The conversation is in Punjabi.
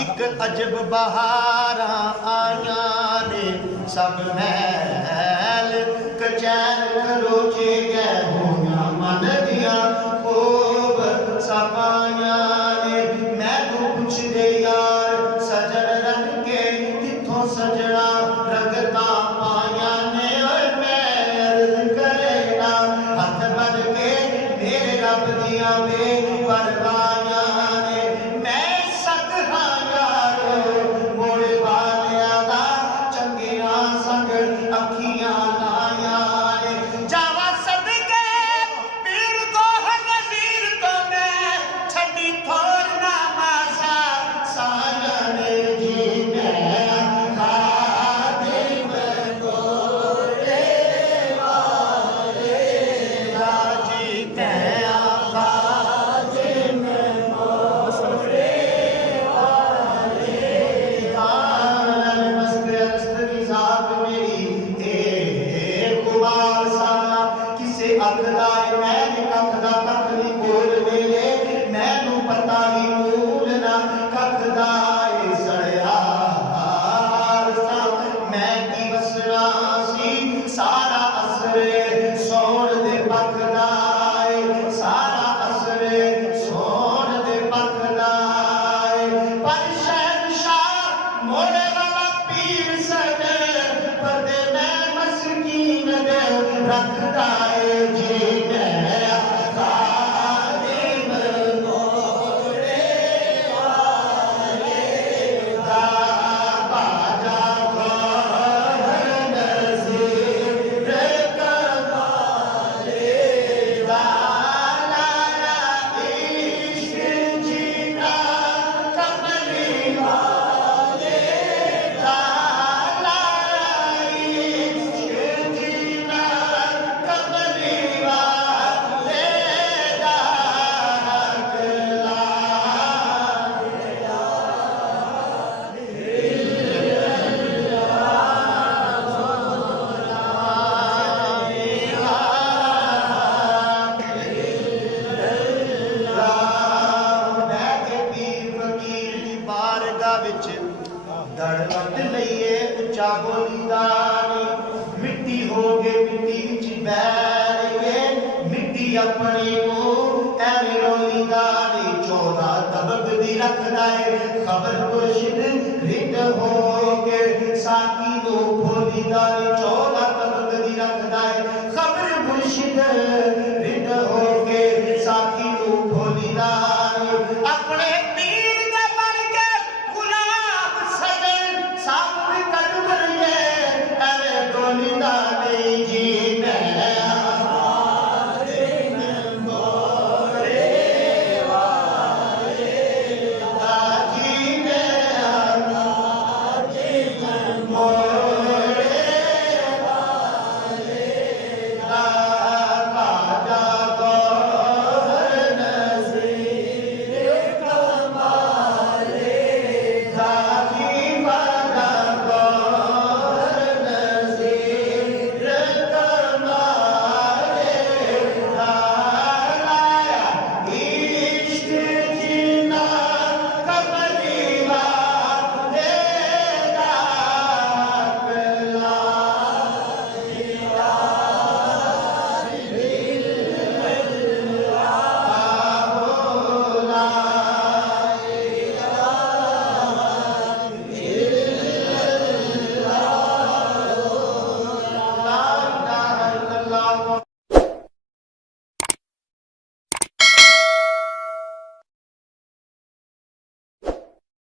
ਇੱਕ ਅਜਬ ਬਹਾਰਾਂ ਆਈਆਂ ਨੇ ਸਭ ਮਹਿਲ ਕਚੈਨ ਖਲੋਚੇ ਗਏ ਹੋਈਆਂ ਮਨ ਦੀਆਂ ਖੂਬ ਸਫਾਈਆਂ ਨੇ। ਮੈਨੂੰ ਪੁੱਛਦੇ ਯਾਰ ਸਜਣ ਰੰਗ ਕੇ ਕਿੱਥੋਂ ਸਜਣਾ ਰੰਗਤਾਂ ਪਾਈਆਂ ਨੇ। ਓਏ ਮੈਂ ਅਰਜ਼ ਕਰੇ ਨਾ ਹੱਥ ਬੰਨ ਕੇ ਮੇਰੇ ਰੱਬ ਦੀਆਂ ਬੇਪਰਵਾਹੀਆਂ ਨੇ। ਮੈਂ ਸੱਚ ਹਾਂ ਯਾਰ ਮੋੜ ਵਾਲਿਆਂ ਦਾ ਚੰਗੀਆਂ ਸੰਗ ਅੱਖੀਆਂ ਲਾਈਆਂ ਨੇ। ਜਾਵਾ ਸਦਕੇ ਪੀਰ ਤੋਂ ਨਜ਼ੀਰ ਤੋਂ ਮੈਂ ਛੱਡੀ ਥੋੜ ਨਾ ਮਾਸਾ ਸਾਇਆ ਨੇ। ਜੀ ਮੈਂ ਖਾਦਿਮ ਗੋਰੇ ਵਾਲੇ ਦਾ ਜੀ ਕਹਿਆ ਖਾਦਿਮ ਗੋਰੇ ਵਾਲੇ ਦਾ। ਮਸਤ ਦੀ ਜ਼ਾਤ ਮੇਰੀ ਏ ਕੁਮਾਰ ਸਾਨਾ ਕਿਸੇ ਅੱਖ ਦਾ ਮੈਂ ਕੱਖ ਦਾ ਕੱਖ ਨਹੀਂ ਬੋਲ ਮੇਰੇ। ਮੈਨੂੰ ਪਤਾ ਵੀ ਮੂਲ ਨਾ ਕੱਖ ਦਾ ਏ ਸੜਿਆ ਰਸਾ। ਮੈਂ ਕੀ ਵਸਣਾ ਸੀ ਸਾਰਾ ਅਸਰੇ ਸੋਣ ਦੇ ਪੱਖ ਦਾ ਏ। ਸਾਰਾ ਅਸਰੇ ਸੋਣ ਦੇ ਪੱਖ ਦਾ ਏ। ਪਰ ਸ਼ਹਿਨਸ਼ਾਹ ਮੋੜੇ ਵਾਲਾ ਪੀਰ ਸਜੇ ਪਰਦੇ ਮੈਂ ਮਸਕੀਨ ਦੇ ਰੱਖਦਾ ਏ। ਜੀ ਮੈਂ ਖਾਦਿਮ ਗੋਰੇ ਵਾਲੇ ਦਾ ਬਾਜਾ ਖੋਹਰ ਨਜ਼ੀਰ ਕਮਾਲੇ ਦਾ। ਲਾਲਾ ਇਸ਼ਕ ਜੀਣਾ ਕਮਲੀ ਵਾਲੇ ਦਾ। ਲਾਲਾ ਇਸ਼ਕ ਜੀਣਾ ਕਮਲੀ ਵਾਲੇ ਦਾ। ਮੈਂ ਤੇ ਪੀਰ ਫਕੀਰ ਦੀ ਬਾਰਗਾਹ ਵਿੱਚ ਦੜ ਵੱਟ ਲਈਏ ਉੱਚਾ ਬੋਲੀਦਾ ਨੀ। ਮਿੱਟੀ ਹੋ ਗਏ ਮਿੱਟੀ ਵਿੱਚ ਬਹਿ ਲਈਏ ਮਿੱਟੀ ਆਪਣੀ ਨੂੰ ਐਵੇਂ ਰੋਲੀਦਾ ਨੀ। 14 ਤਬਕ ਦੀ ਰੱਖਦਾ ਏ ਖਬਰ ਮੁਰਸ਼ਿਦ ਰਿੱਧ ਹੋ ਕੇ ਸਾਕੀ ਨੂੰ ਖੋਲੀਦਾ ਨੀ।